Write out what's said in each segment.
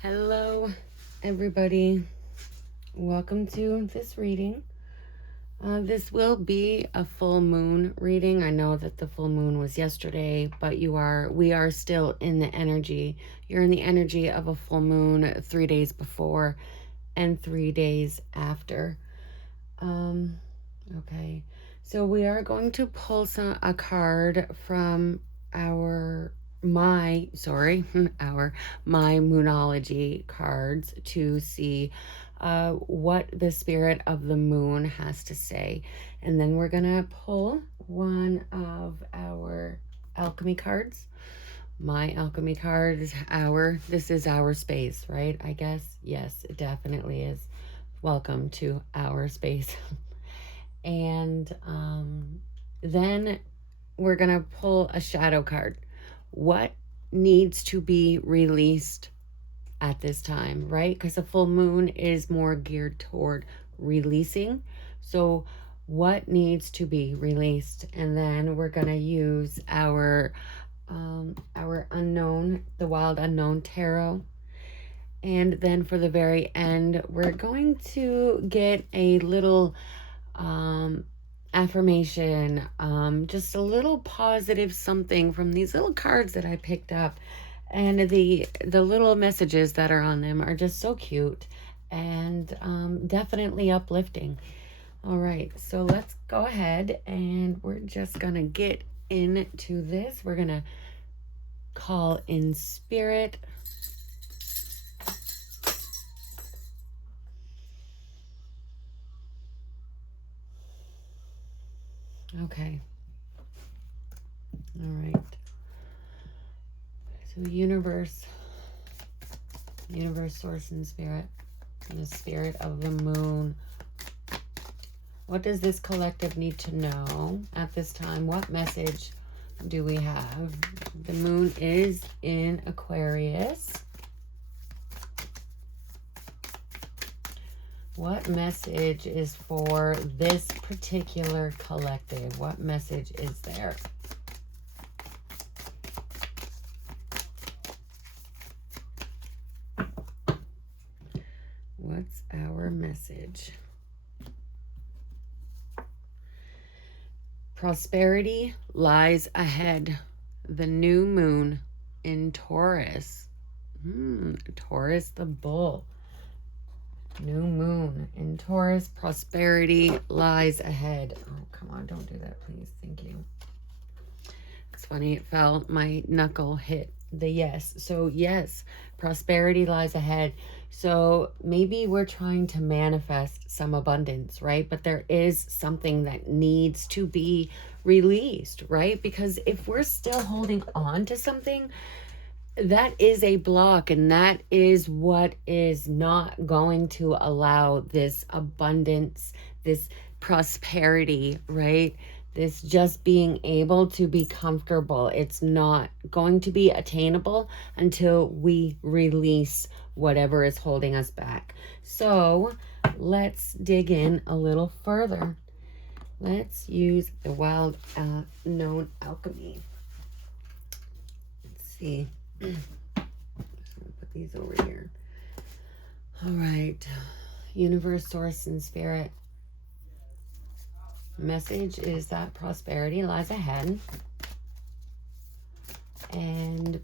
Hello, everybody. Welcome to this reading. This will be a full moon reading. I know that the full moon was yesterday, but we are still in the energy. You're in the energy of a full moon 3 days before and 3 days after. Okay. So we are going to pull a card from my moonology cards to see what the spirit of the moon has to say. And then we're gonna pull one of our alchemy cards. My alchemy card is this is our space, right? I guess. Yes, it definitely is. Welcome to our space. And then we're going to pull a shadow card. What needs to be released at this time, right? Because a full moon is more geared toward releasing. So what needs to be released? And then we're going to use our unknown, the wild unknown tarot. And then for the very end, we're going to get a little affirmation, just a little positive something from these little cards that I picked up. And the little messages that are on them are just so cute and definitely uplifting. All right, so let's go ahead and we're just gonna get into this. We're gonna call in spirit. Okay. All right. So universe, source, and spirit, and the spirit of the moon. What does this collective need to know at this time? What message do we have? The moon is in Aquarius. What message is for this particular collective? What message is there? What's our message? Prosperity lies ahead. The new moon in Taurus. Taurus the bull. New moon in Taurus. Prosperity lies ahead. Oh, come on. Don't do that, please. Thank you. It's funny. It fell. My knuckle hit the yes. So yes, prosperity lies ahead. So maybe we're trying to manifest some abundance, right? But there is something that needs to be released, right? Because if we're still holding on to something, that is a block, and that is what is not going to allow this abundance, this prosperity, right? This just being able to be comfortable. It's not going to be attainable until we release whatever is holding us back. So let's dig in a little further. Let's use the wild known alchemy. Let's see. I'm gonna put these over here. All right. Universe, source, and spirit. Message is that prosperity lies ahead.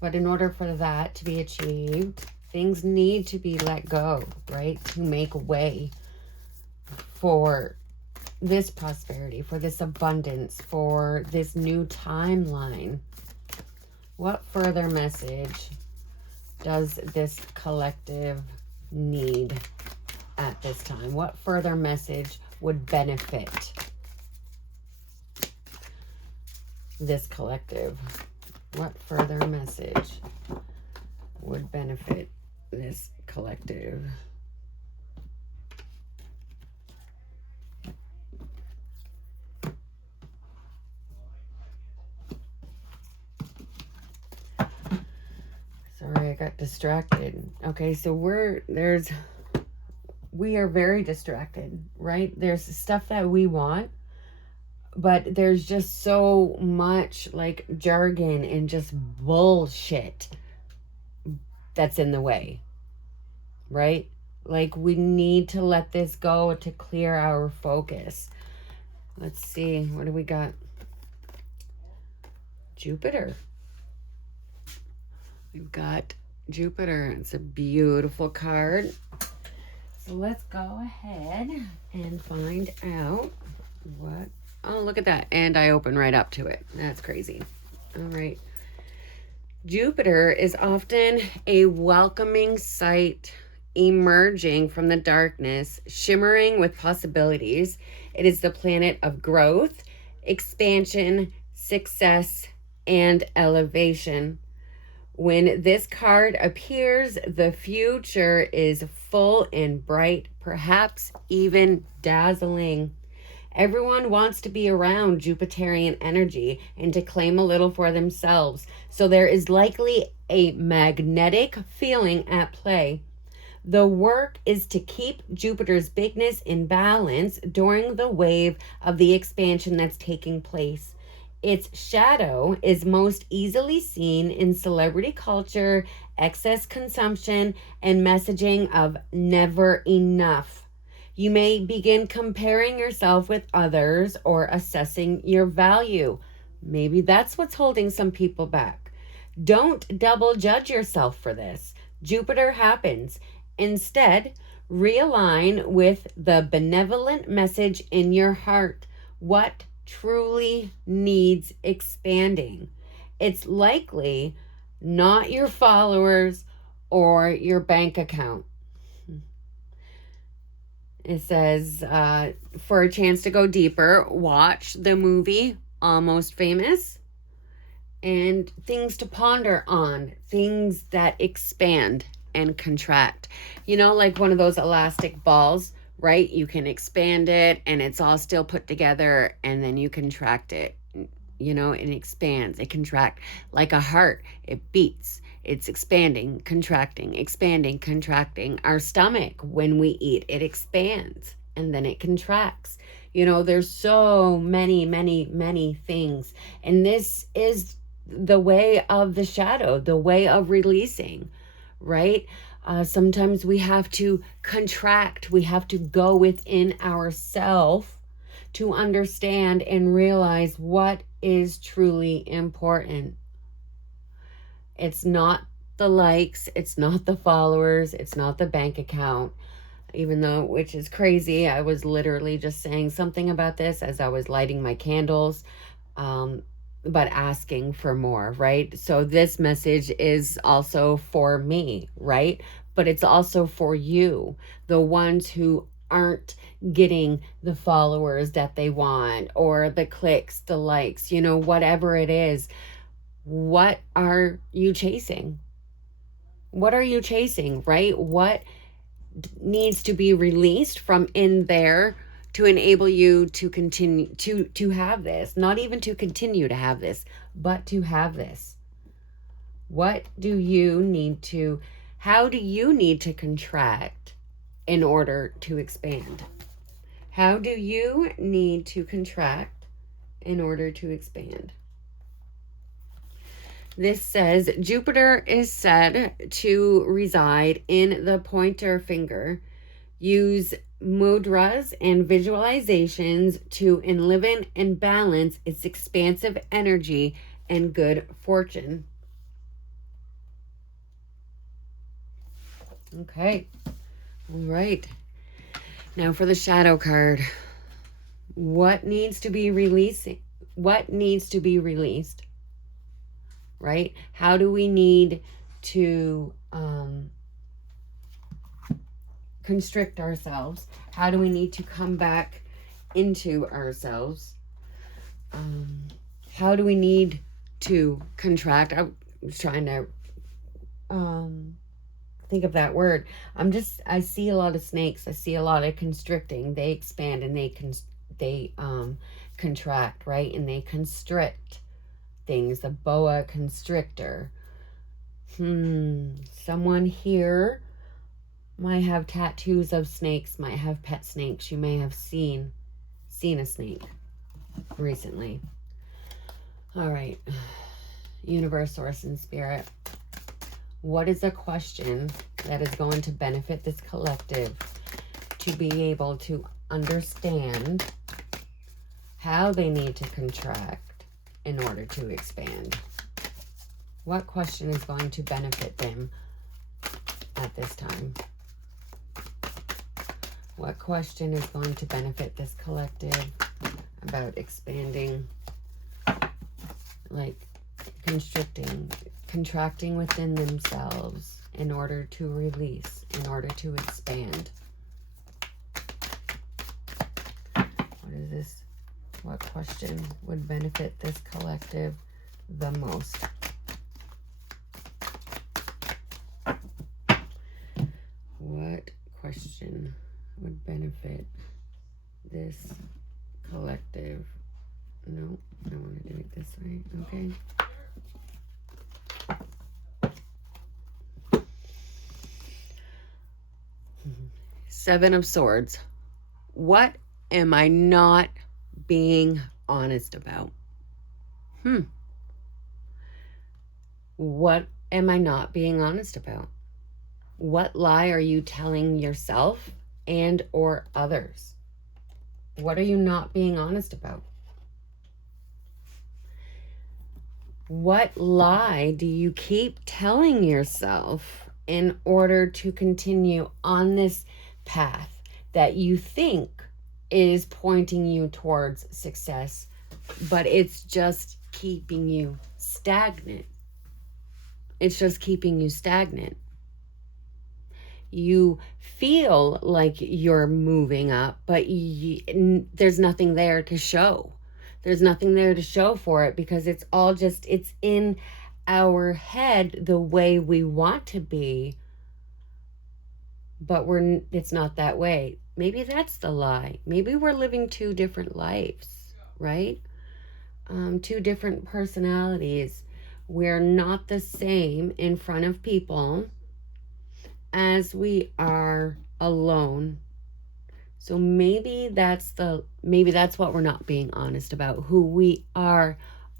But in order for that to be achieved, things need to be let go, right? To make way for this prosperity, for this abundance, for this new timeline. What further message does this collective need at this time? What further message would benefit this collective? What further message would benefit this collective? Sorry, I got distracted. Okay, so we are very distracted, right? There's stuff that we want, but there's just so much like jargon and just bullshit that's in the way, right? Like, we need to let this go to clear our focus. Let's see, what do we got? Jupiter. We've got Jupiter. It's a beautiful card. So let's go ahead and find out what... Oh, look at that. And I open right up to it. That's crazy. All right. Jupiter is often a welcoming sight, emerging from the darkness, shimmering with possibilities. It is the planet of growth, expansion, success, and elevation. When this card appears, the future is full and bright, perhaps even dazzling. Everyone wants to be around Jupiterian energy and to claim a little for themselves, so there is likely a magnetic feeling at play. The work is to keep Jupiter's bigness in balance during the wave of the expansion that's taking place. Its shadow is most easily seen in celebrity culture, excess consumption, and messaging of never enough. You may begin comparing yourself with others or assessing your value. Maybe that's what's holding some people back. Don't double judge yourself for this. Jupiter happens. Instead, realign with the benevolent message in your heart. What truly needs expanding? It's likely not your followers or your bank account. It says, for a chance to go deeper, watch the movie Almost Famous. And things to ponder on, things that expand and contract. You know, like one of those elastic balls, right? You can expand it and it's all still put together, and then you contract it, you know, and it expands, it contracts like a heart. It beats. It's expanding, contracting. Our stomach, when we eat, it expands and then it contracts. You know, there's so many things. And this is the way of the shadow, the way of releasing, right? Sometimes we have to contract. We have to go within ourselves to understand and realize what is truly important. It's not the likes, it's not the followers, it's not the bank account, even though, which is crazy. I was literally just saying something about this as I was lighting my candles, but asking for more, right? So this message is also for me, right? But it's also for you, the ones who aren't getting the followers that they want, or the clicks, the likes, you know, whatever it is. What are you chasing? What are you chasing, right? What needs to be released from in there to enable you to continue to have this? Not even to continue to have this, but to have this. What do you need to, how do you need to contract in order to expand? How do you need to contract in order to expand? This says Jupiter is said to reside in the pointer finger. Use mudras and visualizations to enliven and balance its expansive energy and good fortune. Okay. All right. Now for the shadow card. What needs to be releasing? What needs to be released? Right? How do we need to constrict ourselves? How do we need to come back into ourselves? How do we need to contract? I was trying to think of that word. I see a lot of snakes. I see a lot of constricting. They expand and they contract, right? And they constrict things. The boa constrictor. Someone here might have tattoos of snakes, might have pet snakes. You may have seen a snake recently. All right. Universe, source, and spirit. What is a question that is going to benefit this collective to be able to understand how they need to contract in order to expand? What question is going to benefit them at this time? What question is going to benefit this collective about expanding, like contracting within themselves in order to release, in order to expand? What is this? What question would benefit this collective the most? What question would benefit this collective? No, I want to do it this way. Okay. Seven of Swords. What am I not being honest about? What am I not being honest about? What lie are you telling yourself and or others? What are you not being honest about? What lie do you keep telling yourself in order to continue on this path that you think is pointing you towards success, but it's just keeping you stagnant? It's just keeping you stagnant. You feel like you're moving up, but there's nothing there to show. There's nothing there to show for it because it's all just, it's in our head the way we want to be, but it's not that way. Maybe that's the lie. Maybe we're living two different lives, right? Two different personalities. We're not the same in front of people as we are alone. So maybe that's what we're not being honest about, who we are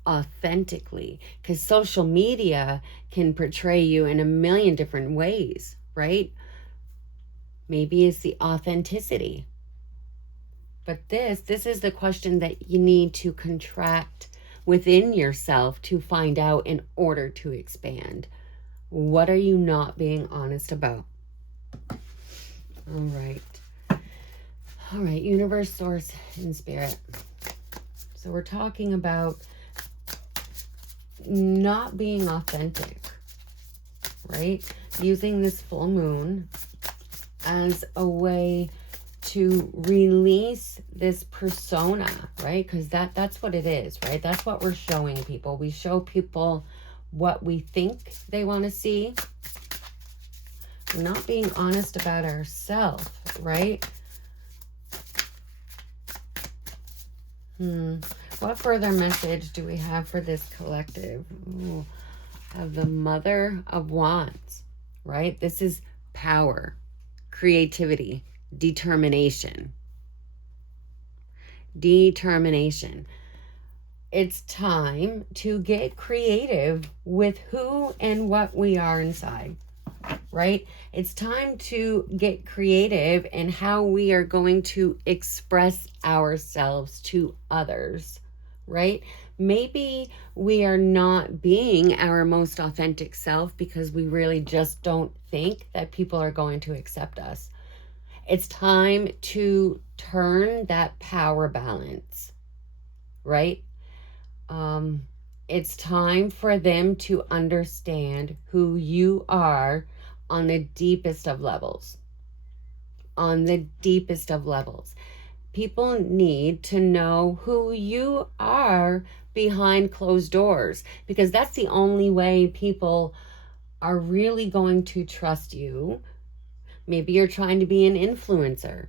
authentically, because social media can portray you in a million different ways, right? Maybe it's the authenticity. But this is the question that you need to contract within yourself to find out in order to expand. What are you not being honest about? All right. All right, universe, source, and spirit. So we're talking about not being authentic, right? Using this full moon as a way to release this persona, right? Because that's what it is, right? That's what we're showing people. We show people what we think they want to see. We're not being honest about ourselves, right? What further message do we have for this collective? Ooh, have the Mother of Wands, right? This is power, creativity, determination. Determination. It's time to get creative with who and what we are inside, right? It's time to get creative in how we are going to express ourselves to others, right? Maybe we are not being our most authentic self because we really just don't think that people are going to accept us. It's time to turn that power balance, right? It's time for them to understand who you are on the deepest of levels. On the deepest of levels. People need to know who you are behind closed doors, because that's the only way people are really going to trust you. Maybe you're trying to be an influencer.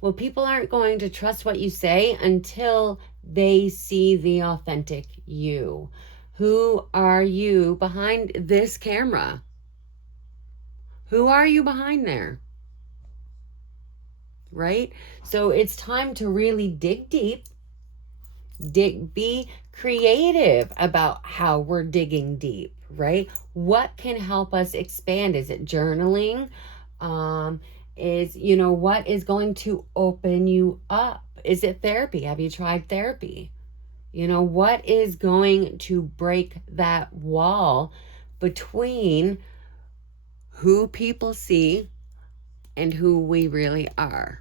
Well, people aren't going to trust what you say until they see the authentic you. Who are you behind this camera? Who are you behind there? Right? So it's time to really dig deep. Be creative about how we're digging deep, right? What can help us expand? Is it journaling? Is, what is going to open you up? Is it therapy? Have you tried therapy? What is going to break that wall between who people see and who we really are?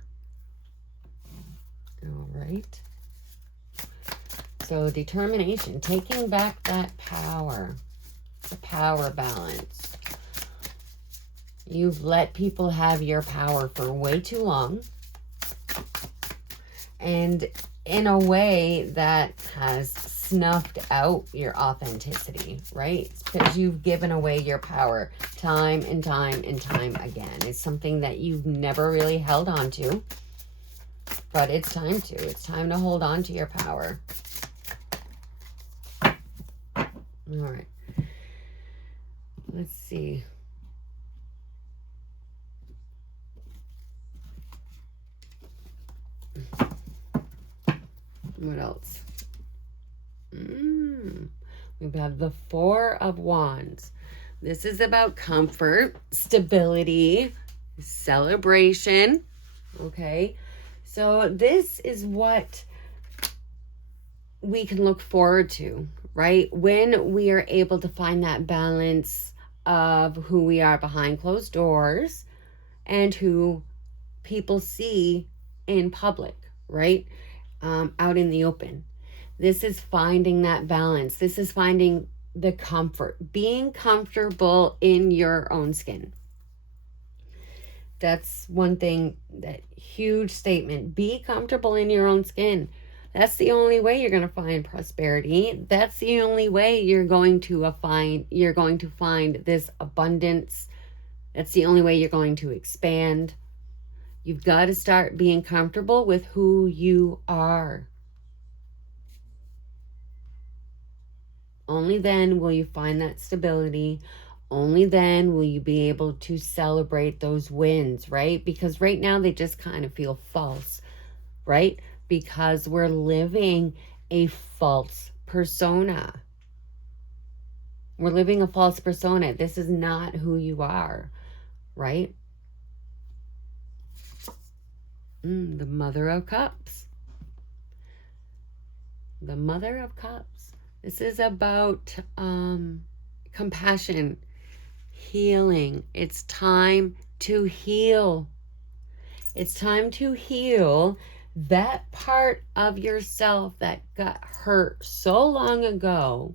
All right. So determination, taking back that power, the power balance. You've let people have your power for way too long. And in a way that has snuffed out your authenticity, right? It's because you've given away your power time and time and time again. It's something that you've never really held on to, but it's time to. It's time to hold on to your power. All right. Let's see. What else? We've got the Four of Wands. This is about comfort, stability, celebration. Okay. So this is what we can look forward to, right? When we are able to find that balance of who we are behind closed doors and who people see in public, right? Out in the open. This is finding that balance. This is finding the comfort, being comfortable in your own skin. That's one thing, that huge statement. Be comfortable in your own skin. That's the only way you're going to find prosperity. That's the only way you're going to find this abundance. That's the only way you're going to expand. You've got to start being comfortable with who you are. Only then will you find that stability. Only then will you be able to celebrate those wins, right? Because right now they just kind of feel false, right? Because we're living a false persona. We're living a false persona. This is not who you are, right? The Mother of Cups. The Mother of Cups. This is about compassion, healing. It's time to heal. It's time to heal that part of yourself that got hurt so long ago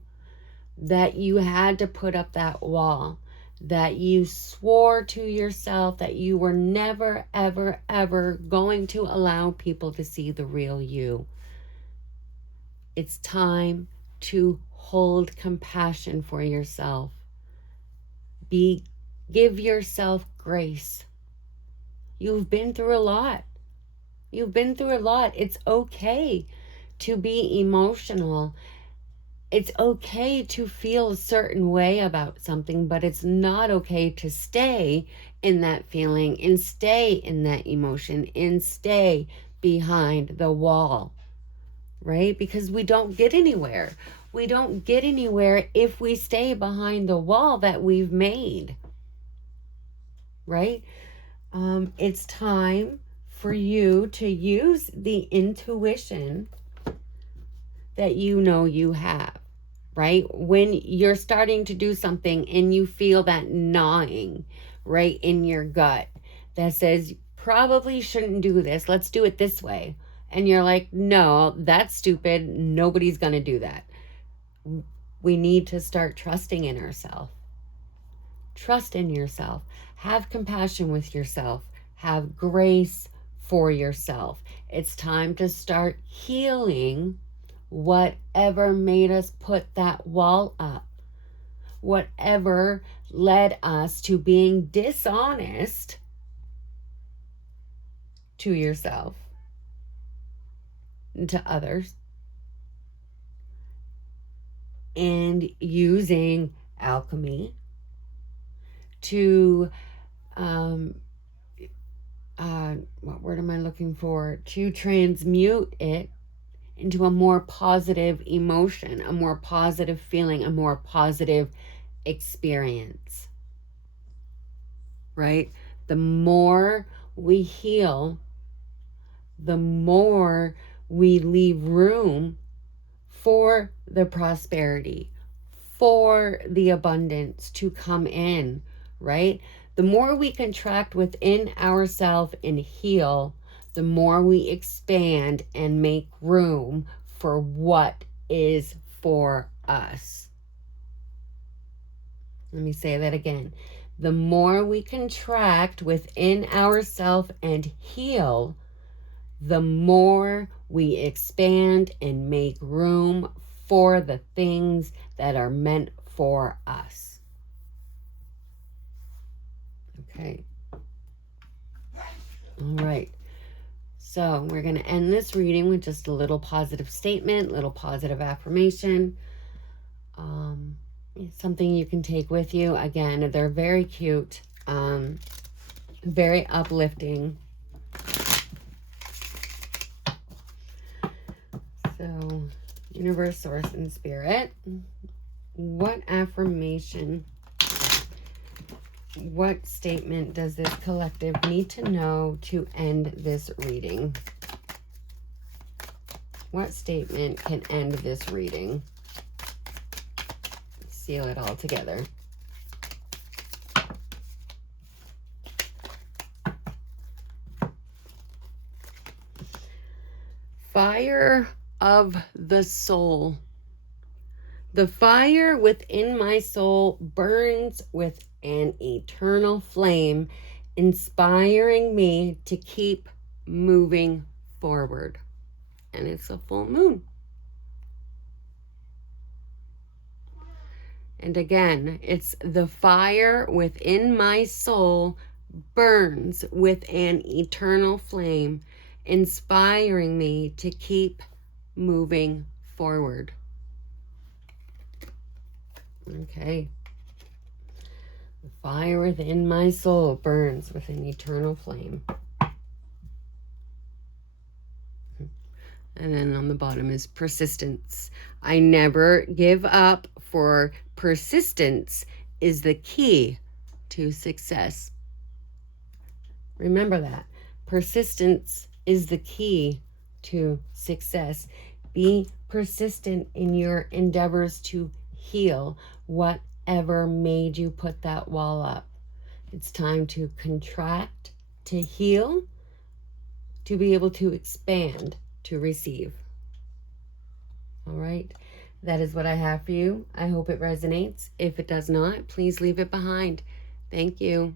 that you had to put up that wall, that you swore to yourself that you were never, ever, ever going to allow people to see the real you. It's time to hold compassion for yourself. Give yourself grace. You've been through a lot. You've been through a lot. It's okay to be emotional. It's okay to feel a certain way about something, but it's not okay to stay in that feeling and stay in that emotion and stay behind the wall, right? Because we don't get anywhere. We don't get anywhere if we stay behind the wall that we've made, right? It's time for you to use the intuition that you have, right? When you're starting to do something and you feel that gnawing right in your gut that says, probably shouldn't do this, let's do it this way. And you're like, no, that's stupid. Nobody's going to do that. We need to start trusting in ourselves. Trust in yourself. Have compassion with yourself. Have grace for yourself. It's time to start healing whatever made us put that wall up. Whatever led us to being dishonest to yourself and to others. And using alchemy to, what word am I looking for? To transmute it into a more positive emotion, a more positive feeling, a more positive experience, right? The more we heal, the more we leave room for the prosperity, for the abundance to come in, right? The more we contract within ourselves and heal, the more we expand and make room for what is for us. Let me say that again. The more we contract within ourselves and heal, the more we expand and make room for the things that are meant for us. Okay. All right. So we're going to end this reading with just a little positive statement, little positive affirmation. Something you can take with you. Again, they're very cute, very uplifting. So, universe, source, and spirit, what affirmation, what statement does this collective need to know to end this reading? What statement can end this reading? Seal it all together. Fire of the soul. The fire within my soul burns with an eternal flame, inspiring me to keep moving forward. And it's a full moon. And again, it's the fire within my soul burns with an eternal flame, inspiring me to keep moving forward. Okay. The fire within my soul burns with an eternal flame. And then on the bottom is persistence. I never give up, for persistence is the key to success. Remember that. Persistence is the key to success. Be persistent in your endeavors to heal whatever made you put that wall up. It's time to contract, to heal, to be able to expand, to receive. All right. That is what I have for you. I hope it resonates. If it does not, please leave it behind. Thank you.